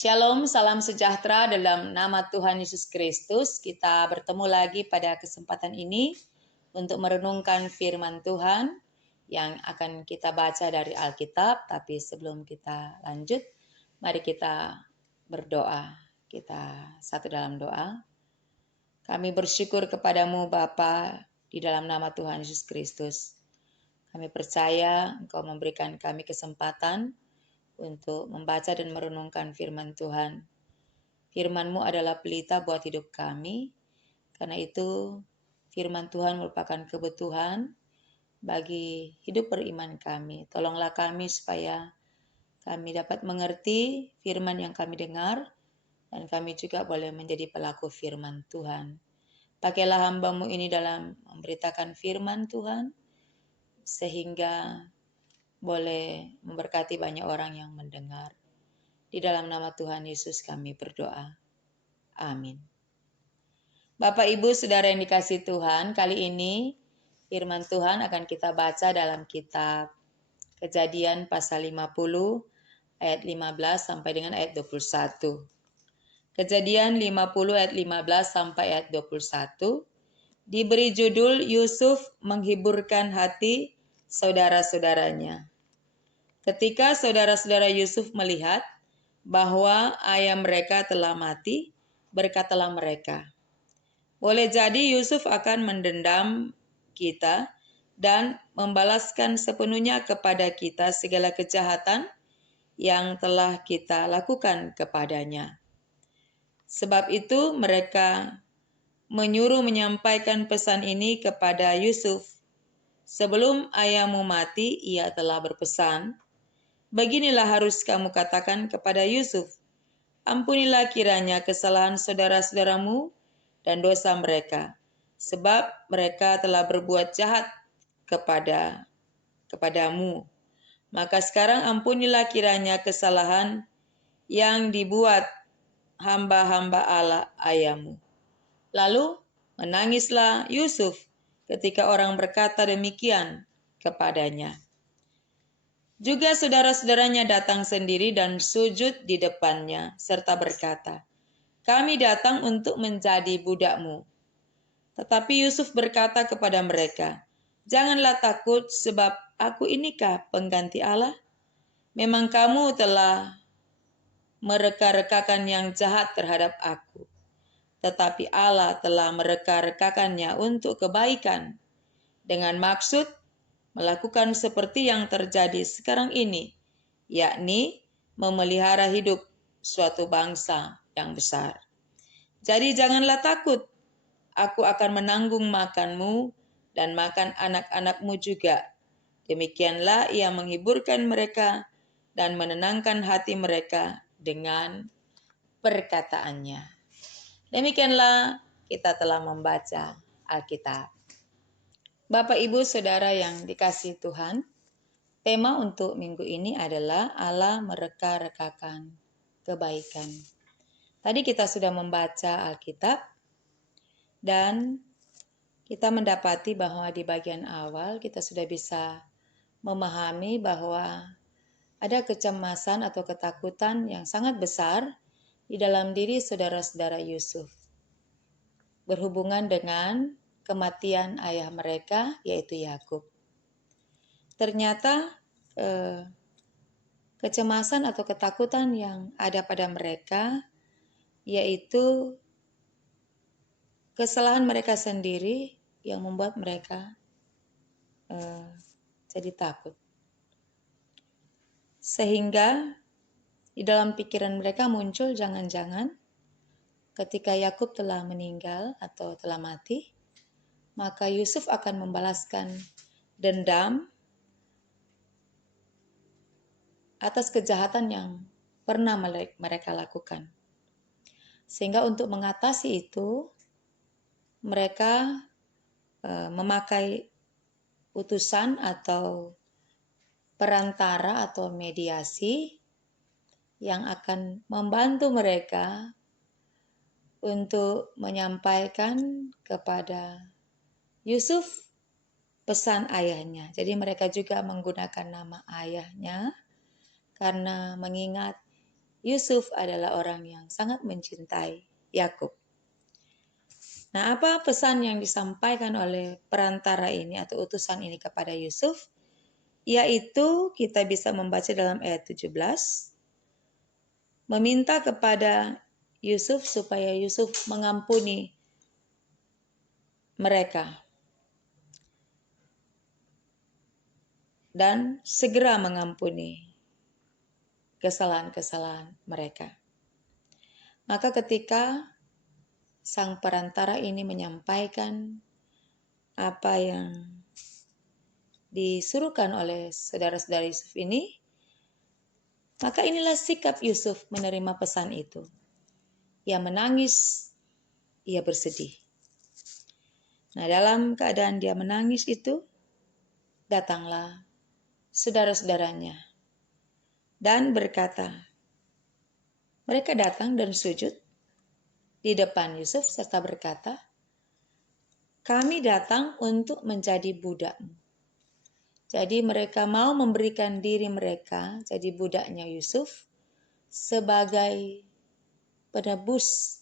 Shalom, salam sejahtera dalam nama Tuhan Yesus Kristus. Kita bertemu lagi pada kesempatan ini untuk merenungkan firman Tuhan yang akan kita baca dari Alkitab. Tapi sebelum kita lanjut, mari kita berdoa. Kita satu dalam doa. Kami bersyukur kepadamu Bapa di dalam nama Tuhan Yesus Kristus. Kami percaya Engkau memberikan kami kesempatan untuk membaca dan merenungkan firman Tuhan. Firman-Mu adalah pelita buat hidup kami. Karena itu firman Tuhan merupakan kebutuhan bagi hidup beriman kami. Tolonglah kami supaya kami dapat mengerti firman yang kami dengar dan kami juga boleh menjadi pelaku firman Tuhan. Pakailah hamba-Mu ini dalam memberitakan firman Tuhan sehingga boleh memberkati banyak orang yang mendengar. Di dalam nama Tuhan Yesus kami berdoa. Amin. Bapak, Ibu, Saudara yang dikasihi Tuhan, kali ini firman Tuhan akan kita baca dalam kitab Kejadian pasal 50 ayat 15 sampai dengan ayat 21. Kejadian 50 ayat 15 sampai ayat 21 diberi judul Yusuf menghiburkan hati saudara-saudaranya. Ketika saudara-saudara Yusuf melihat bahwa ayah mereka telah mati, berkatalah mereka, boleh jadi Yusuf akan mendendam kita dan membalaskan sepenuhnya kepada kita segala kejahatan yang telah kita lakukan kepadanya. Sebab itu mereka menyuruh menyampaikan pesan ini kepada Yusuf. Sebelum ayahmu mati, ia telah berpesan, beginilah harus kamu katakan kepada Yusuf, ampunilah kiranya kesalahan saudara-saudaramu dan dosa mereka, sebab mereka telah berbuat jahat kepadamu. Maka sekarang ampunilah kiranya kesalahan yang dibuat hamba-hamba Allah ayahmu. Lalu menangislah Yusuf ketika orang berkata demikian kepadanya. Juga saudara-saudaranya datang sendiri dan sujud di depannya, serta berkata, kami datang untuk menjadi budakmu. Tetapi Yusuf berkata kepada mereka, janganlah takut, sebab aku inikah pengganti Allah? Memang kamu telah mereka-rekakan yang jahat terhadap aku. Tetapi Allah telah mereka-rekakannya untuk kebaikan, dengan maksud melakukan seperti yang terjadi sekarang ini, yakni memelihara hidup suatu bangsa yang besar. Jadi janganlah takut, aku akan menanggung makanmu dan makan anak-anakmu juga. Demikianlah ia menghiburkan mereka dan menenangkan hati mereka dengan perkataannya. Demikianlah kita telah membaca Alkitab. Bapak, Ibu, Saudara yang dikasihi Tuhan, tema untuk minggu ini adalah Allah mereka-rekakan kebaikan. Tadi kita sudah membaca Alkitab dan kita mendapati bahwa di bagian awal kita sudah bisa memahami bahwa ada kecemasan atau ketakutan yang sangat besar di dalam diri saudara-saudara Yusuf berhubungan dengan kematian ayah mereka, yaitu Yakub. Ternyata kecemasan atau ketakutan yang ada pada mereka yaitu kesalahan mereka sendiri yang membuat mereka jadi takut. Sehingga di dalam pikiran mereka muncul jangan-jangan ketika Yakub telah meninggal atau telah mati, maka Yusuf akan membalaskan dendam atas kejahatan yang pernah mereka lakukan. Sehingga untuk mengatasi itu, mereka memakai utusan atau perantara atau mediasi yang akan membantu mereka untuk menyampaikan kepada Yusuf pesan ayahnya. Jadi mereka juga menggunakan nama ayahnya karena mengingat Yusuf adalah orang yang sangat mencintai Yakub. Nah, apa pesan yang disampaikan oleh perantara ini atau utusan ini kepada Yusuf? Yaitu kita bisa membaca dalam ayat 17, meminta kepada Yusuf supaya Yusuf mengampuni mereka dan segera mengampuni kesalahan-kesalahan mereka. Maka ketika sang perantara ini menyampaikan apa yang disuruhkan oleh saudara-saudara Yusuf ini, maka inilah sikap Yusuf menerima pesan itu. Ia menangis, ia bersedih. Nah, dalam keadaan dia menangis itu, datanglah saudara-saudaranya dan berkata, mereka datang dan sujud di depan Yusuf serta berkata, kami datang untuk menjadi budakmu. Jadi mereka mau memberikan diri mereka jadi budaknya Yusuf sebagai penebus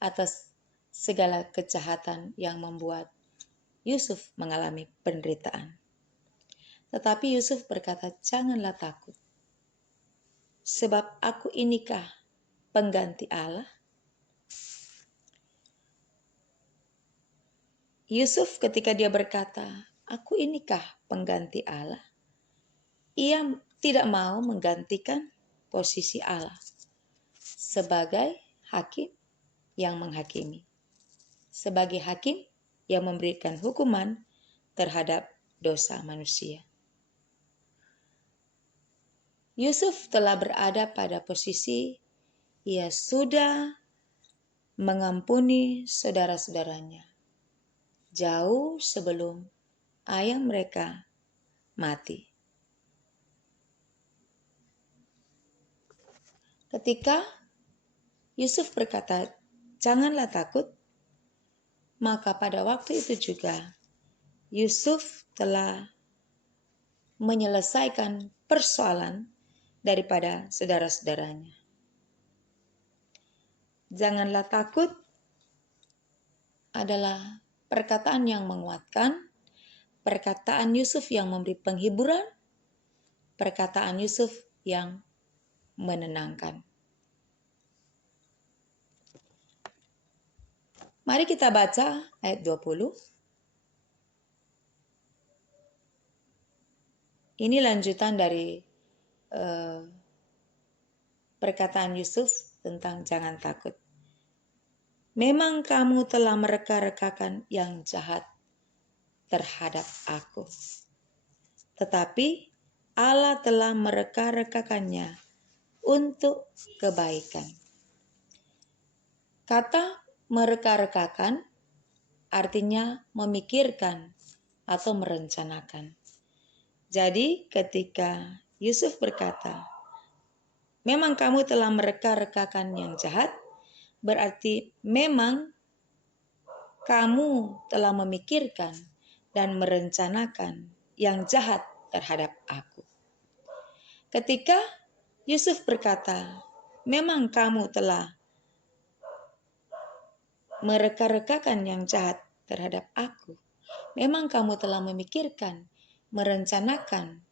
atas segala kejahatan yang membuat Yusuf mengalami penderitaan. Tetapi Yusuf berkata, janganlah takut, sebab aku inikah pengganti Allah. Yusuf ketika dia berkata, aku inikah pengganti Allah, ia tidak mau menggantikan posisi Allah sebagai hakim yang menghakimi, sebagai hakim yang memberikan hukuman terhadap dosa manusia. Yusuf telah berada pada posisi ia sudah mengampuni saudara-saudaranya jauh sebelum ayah mereka mati. Ketika Yusuf berkata, janganlah takut, maka pada waktu itu juga Yusuf telah menyelesaikan persoalan daripada saudara-saudaranya. Janganlah takut adalah perkataan yang menguatkan, perkataan Yusuf yang memberi penghiburan, perkataan Yusuf yang menenangkan. Mari kita baca ayat 20. Ini lanjutan dari perkataan Yusuf tentang jangan takut. Memang kamu telah mereka-rekakan yang jahat terhadap aku. Tetapi Allah telah mereka-rekakannya untuk kebaikan. Kata mereka-rekakan artinya memikirkan atau merencanakan. Jadi ketika Yusuf berkata, memang kamu telah mereka-rekakan yang jahat, berarti memang kamu telah memikirkan dan merencanakan yang jahat terhadap aku. Ketika Yusuf berkata, memang kamu telah mereka-rekakan yang jahat terhadap aku. Memang kamu telah memikirkan, merencanakan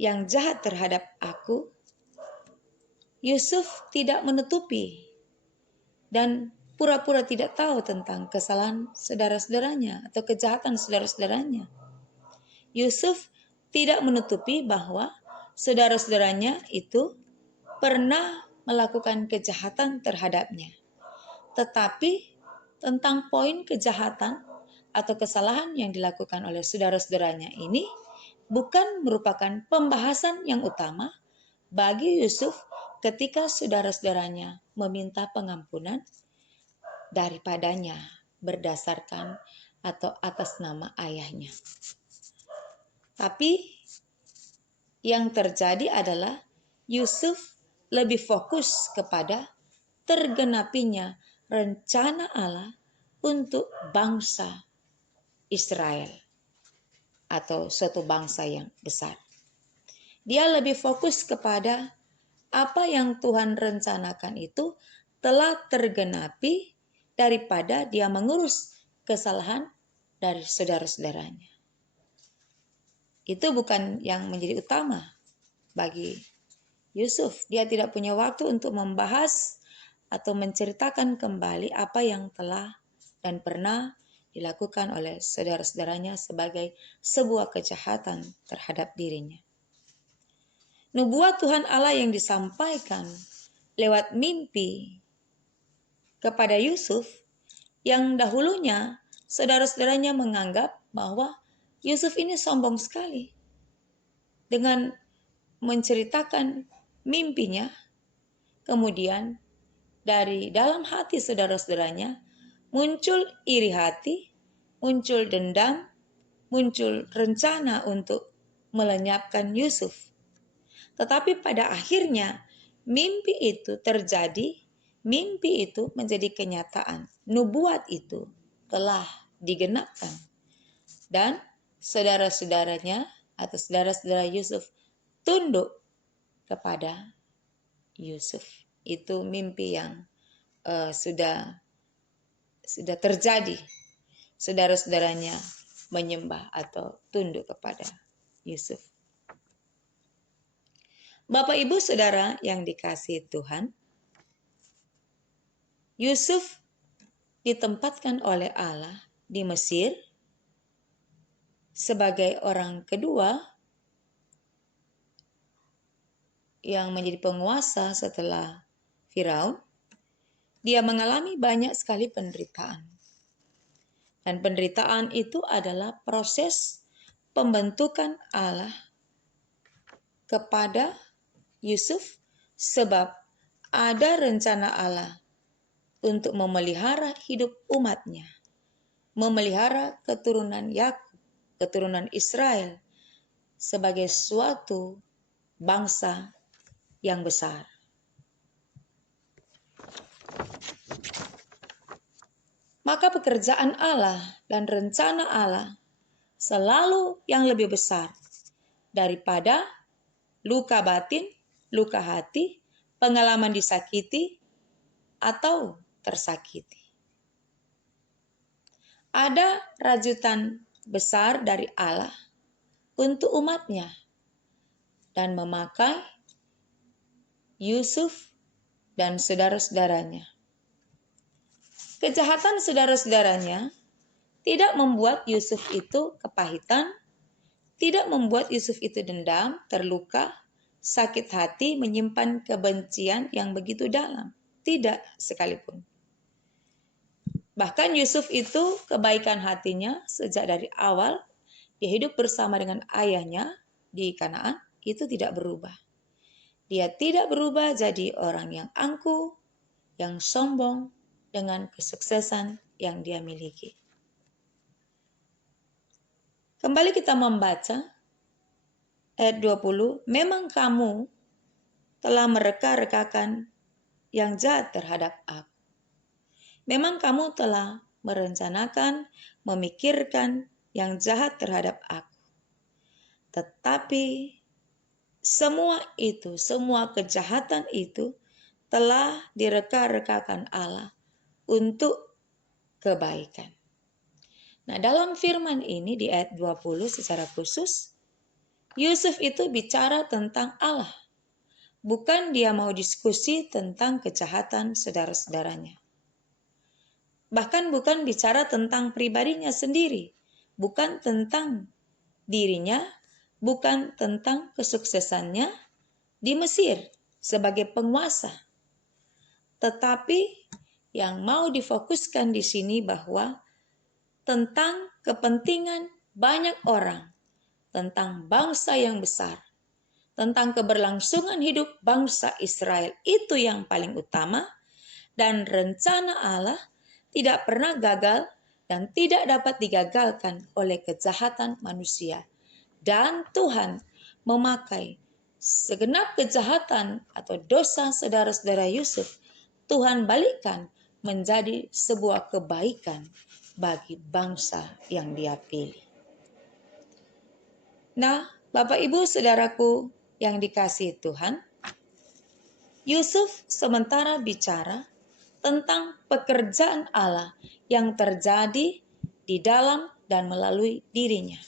yang jahat terhadap aku. Yusuf tidak menutupi dan pura-pura tidak tahu tentang kesalahan saudara-saudaranya atau kejahatan saudara-saudaranya. Yusuf tidak menutupi bahwa saudara-saudaranya itu pernah melakukan kejahatan terhadapnya. Tetapi tentang poin kejahatan atau kesalahan yang dilakukan oleh saudara-saudaranya ini bukan merupakan pembahasan yang utama bagi Yusuf ketika saudara-saudaranya meminta pengampunan daripadanya berdasarkan atau atas nama ayahnya. Tapi yang terjadi adalah Yusuf lebih fokus kepada tergenapinya rencana Allah untuk bangsa Israel atau suatu bangsa yang besar. Dia lebih fokus kepada apa yang Tuhan rencanakan itu telah tergenapi daripada dia mengurus kesalahan dari saudara-saudaranya. Itu bukan yang menjadi utama bagi Yusuf. Dia tidak punya waktu untuk membahas atau menceritakan kembali apa yang telah dan pernah dilakukan oleh saudara-saudaranya sebagai sebuah kejahatan terhadap dirinya. Nubuat Tuhan Allah yang disampaikan lewat mimpi kepada Yusuf, yang dahulunya saudara-saudaranya menganggap bahwa Yusuf ini sombong sekali dengan menceritakan mimpinya. Kemudian dari dalam hati saudara-saudaranya muncul iri hati, muncul dendam, muncul rencana untuk melenyapkan Yusuf. Tetapi pada akhirnya mimpi itu terjadi, mimpi itu menjadi kenyataan. Nubuat itu telah digenapkan. Dan saudara-saudaranya atau saudara-saudara Yusuf tunduk kepada Yusuf. Itu mimpi yang sudah terjadi. Saudara-saudaranya menyembah atau tunduk kepada Yusuf. Bapak Ibu Saudara yang dikasihi Tuhan, Yusuf ditempatkan oleh Allah di Mesir sebagai orang kedua yang menjadi penguasa setelah Firaun. Dia mengalami banyak sekali penderitaan. Dan penderitaan itu adalah proses pembentukan Allah kepada Yusuf, sebab ada rencana Allah untuk memelihara hidup umatnya, memelihara keturunan Yakub, keturunan Israel sebagai suatu bangsa yang besar. Maka pekerjaan Allah dan rencana Allah selalu yang lebih besar daripada luka batin, luka hati, pengalaman disakiti, atau tersakiti. Ada rajutan besar dari Allah untuk umatnya dan memakai Yusuf dan saudara-saudaranya. Kejahatan saudara-saudaranya tidak membuat Yusuf itu kepahitan, tidak membuat Yusuf itu dendam, terluka, sakit hati, menyimpan kebencian yang begitu dalam. Tidak sekalipun. Bahkan Yusuf itu kebaikan hatinya sejak dari awal dia hidup bersama dengan ayahnya di Kanaan itu tidak berubah. Dia tidak berubah jadi orang yang angkuh, yang sombong dengan kesuksesan yang dia miliki. Kembali kita membaca ayat 20, memang kamu telah mereka-rekakan yang jahat terhadap aku. Memang kamu telah merencanakan, memikirkan yang jahat terhadap aku. Tetapi semua itu, semua kejahatan itu telah direka-rekakan Allah untuk kebaikan. Nah, dalam firman ini di ayat 20 secara khusus, Yusuf itu bicara tentang Allah. Bukan dia mau diskusi tentang kejahatan saudara-saudaranya. Bahkan bukan bicara tentang pribadinya sendiri. Bukan tentang dirinya, bukan tentang kesuksesannya di Mesir sebagai penguasa. Tetapi yang mau difokuskan di sini bahwa tentang kepentingan banyak orang, tentang bangsa yang besar, tentang keberlangsungan hidup bangsa Israel, itu yang paling utama. Dan rencana Allah tidak pernah gagal dan tidak dapat digagalkan oleh kejahatan manusia. Dan Tuhan memakai segenap kejahatan atau dosa saudara-saudara Yusuf, Tuhan balikkan menjadi sebuah kebaikan bagi bangsa yang dia pilih. Nah, Bapak Ibu Saudaraku yang dikasihi Tuhan, Yusuf sementara bicara tentang pekerjaan Allah yang terjadi di dalam dan melalui dirinya.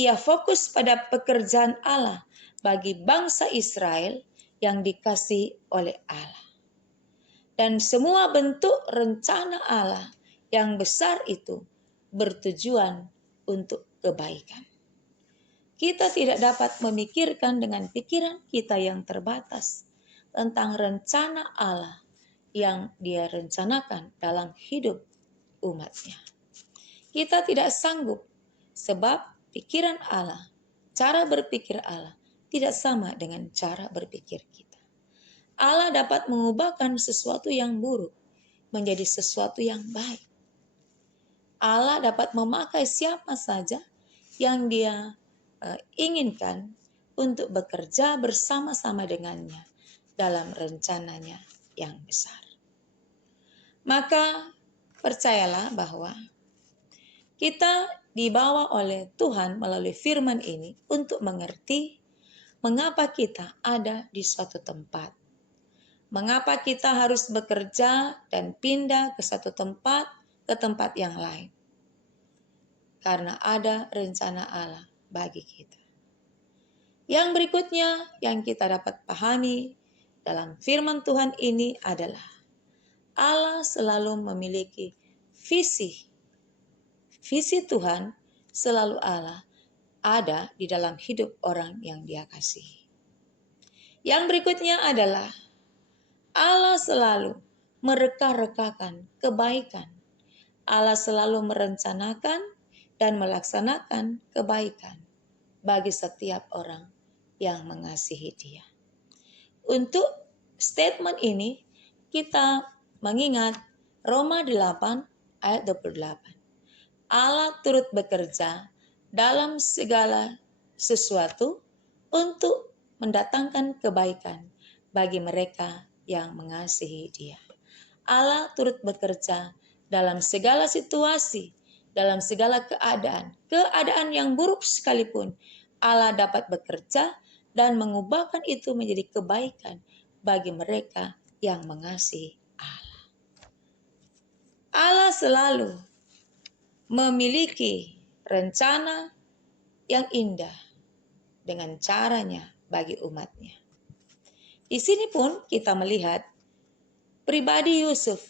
Ia fokus pada pekerjaan Allah bagi bangsa Israel yang dikasihi oleh Allah. Dan semua bentuk rencana Allah yang besar itu bertujuan untuk kebaikan. Kita tidak dapat memikirkan dengan pikiran kita yang terbatas tentang rencana Allah yang Dia rencanakan dalam hidup umatnya. Kita tidak sanggup sebab pikiran Allah, cara berpikir Allah tidak sama dengan cara berpikir kita. Allah dapat mengubahkan sesuatu yang buruk menjadi sesuatu yang baik. Allah dapat memakai siapa saja yang Dia inginkan untuk bekerja bersama-sama dengannya dalam rencananya yang besar. Maka percayalah bahwa kita dibawa oleh Tuhan melalui firman ini untuk mengerti mengapa kita ada di suatu tempat. Mengapa kita harus bekerja dan pindah ke satu tempat ke tempat yang lain. Karena ada rencana Allah bagi kita. Yang berikutnya yang kita dapat pahami dalam firman Tuhan ini adalah Allah selalu memiliki visi. Visi Tuhan selalu Allah ada di dalam hidup orang yang Dia kasihi. Yang berikutnya adalah Allah selalu mereka-rekakan kebaikan. Allah selalu merencanakan dan melaksanakan kebaikan bagi setiap orang yang mengasihi Dia. Untuk statement ini kita mengingat Roma 8 ayat 28. Allah turut bekerja dalam segala sesuatu untuk mendatangkan kebaikan bagi mereka yang mengasihi Dia. Allah turut bekerja dalam segala situasi, dalam segala keadaan yang buruk sekalipun, Allah dapat bekerja dan mengubahkan itu menjadi kebaikan bagi mereka yang mengasihi Allah. Allah selalu memiliki rencana yang indah dengan caranya bagi umatnya. Di sini pun kita melihat pribadi Yusuf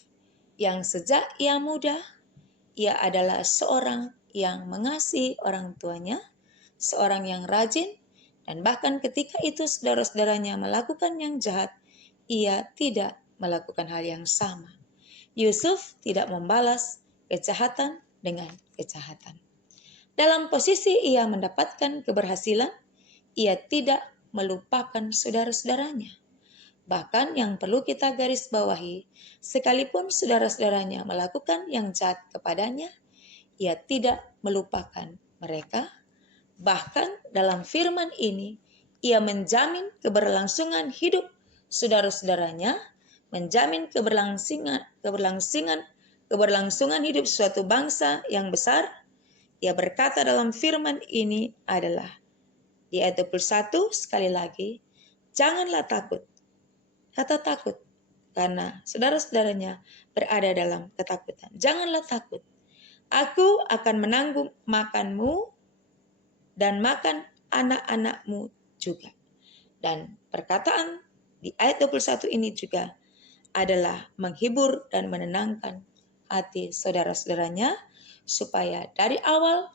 yang sejak ia muda, ia adalah seorang yang mengasihi orang tuanya, seorang yang rajin, dan bahkan ketika itu saudara-saudaranya melakukan yang jahat, ia tidak melakukan hal yang sama. Yusuf tidak membalas kejahatan dengan kejahatan. Dalam posisi ia mendapatkan keberhasilan, ia tidak melupakan saudara-saudaranya. Bahkan yang perlu kita garis bawahi, sekalipun saudara-saudaranya melakukan yang jahat kepadanya, ia tidak melupakan mereka. Bahkan dalam firman ini, ia menjamin keberlangsungan hidup saudara-saudaranya, menjamin keberlangsungan hidup suatu bangsa yang besar. Ia berkata dalam firman ini adalah di ayat 21 sekali lagi, janganlah takut. Kata takut karena saudara-saudaranya berada dalam ketakutan. Janganlah takut. Aku akan menanggung makanmu dan makan anak-anakmu juga. Dan perkataan di ayat 21 ini juga adalah menghibur dan menenangkan hati saudara-saudaranya supaya dari awal,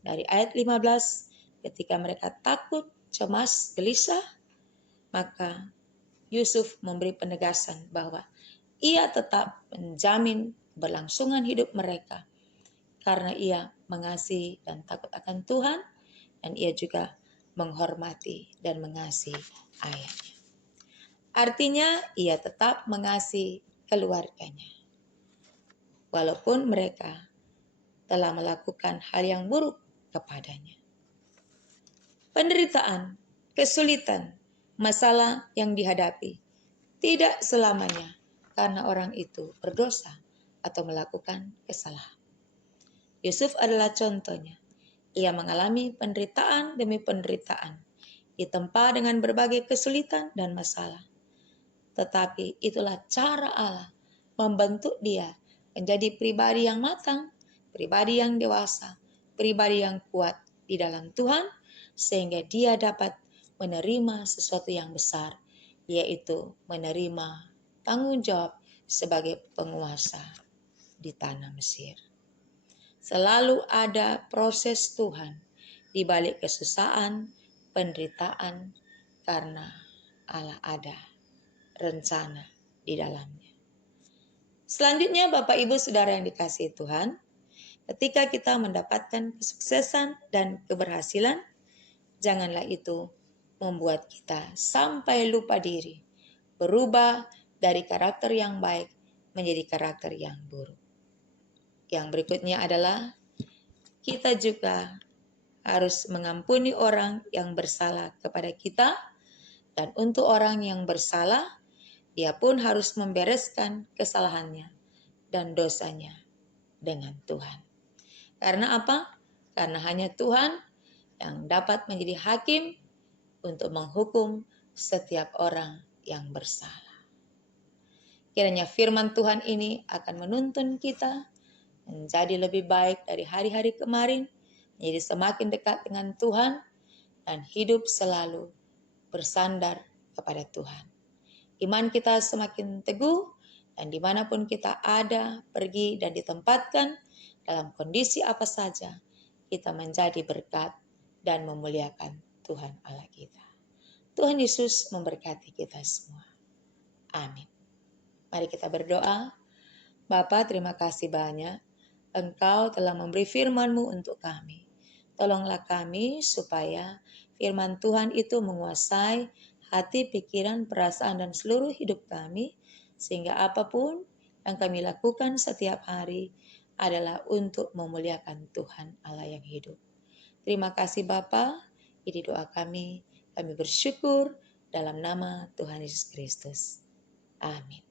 dari ayat 15, ketika mereka takut, cemas, gelisah, maka Yusuf memberi penegasan bahwa ia tetap menjamin keberlangsungan hidup mereka karena ia mengasihi dan takut akan Tuhan, dan ia juga menghormati dan mengasihi ayahnya. Artinya ia tetap mengasihi keluarganya. Walaupun mereka telah melakukan hal yang buruk kepadanya. Penderitaan, kesulitan, masalah yang dihadapi tidak selamanya karena orang itu berdosa atau melakukan kesalahan. Yusuf adalah contohnya. Ia mengalami penderitaan demi penderitaan, ditempa dengan berbagai kesulitan dan masalah. tetapi itulah cara Allah membentuk dia menjadi pribadi yang matang, pribadi yang dewasa, pribadi yang kuat di dalam Tuhan, sehingga dia dapat menerima sesuatu yang besar, yaitu menerima tanggung jawab sebagai penguasa di tanah Mesir. Selalu ada proses Tuhan di balik kesusahan, penderitaan, karena Allah ada rencana di dalamnya. Selanjutnya, Bapak Ibu Saudara yang dikasihi Tuhan, ketika kita mendapatkan kesuksesan dan keberhasilan, janganlah itu membuat kita sampai lupa diri, berubah dari karakter yang baik menjadi karakter yang buruk. Yang berikutnya adalah kita juga harus mengampuni orang yang bersalah kepada kita, dan untuk orang yang bersalah, dia pun harus membereskan kesalahannya dan dosanya dengan Tuhan. Karena apa? Karena hanya Tuhan yang dapat menjadi hakim untuk menghukum setiap orang yang bersalah. Kiranya firman Tuhan ini akan menuntun kita menjadi lebih baik dari hari-hari kemarin, menjadi semakin dekat dengan Tuhan, dan hidup selalu bersandar kepada Tuhan. Iman kita semakin teguh, dan dimanapun kita ada, pergi, dan ditempatkan, dalam kondisi apa saja, kita menjadi berkat dan memuliakan Tuhan Allah kita. Tuhan Yesus memberkati kita semua. Amin. Mari kita berdoa. Bapa, terima kasih banyak. Engkau telah memberi firman-Mu untuk kami. Tolonglah kami supaya firman Tuhan itu menguasai hati, pikiran, perasaan, dan seluruh hidup kami, sehingga apapun yang kami lakukan setiap hari adalah untuk memuliakan Tuhan Allah yang hidup. Terima kasih Bapa, ini doa kami bersyukur dalam nama Tuhan Yesus Kristus. Amin.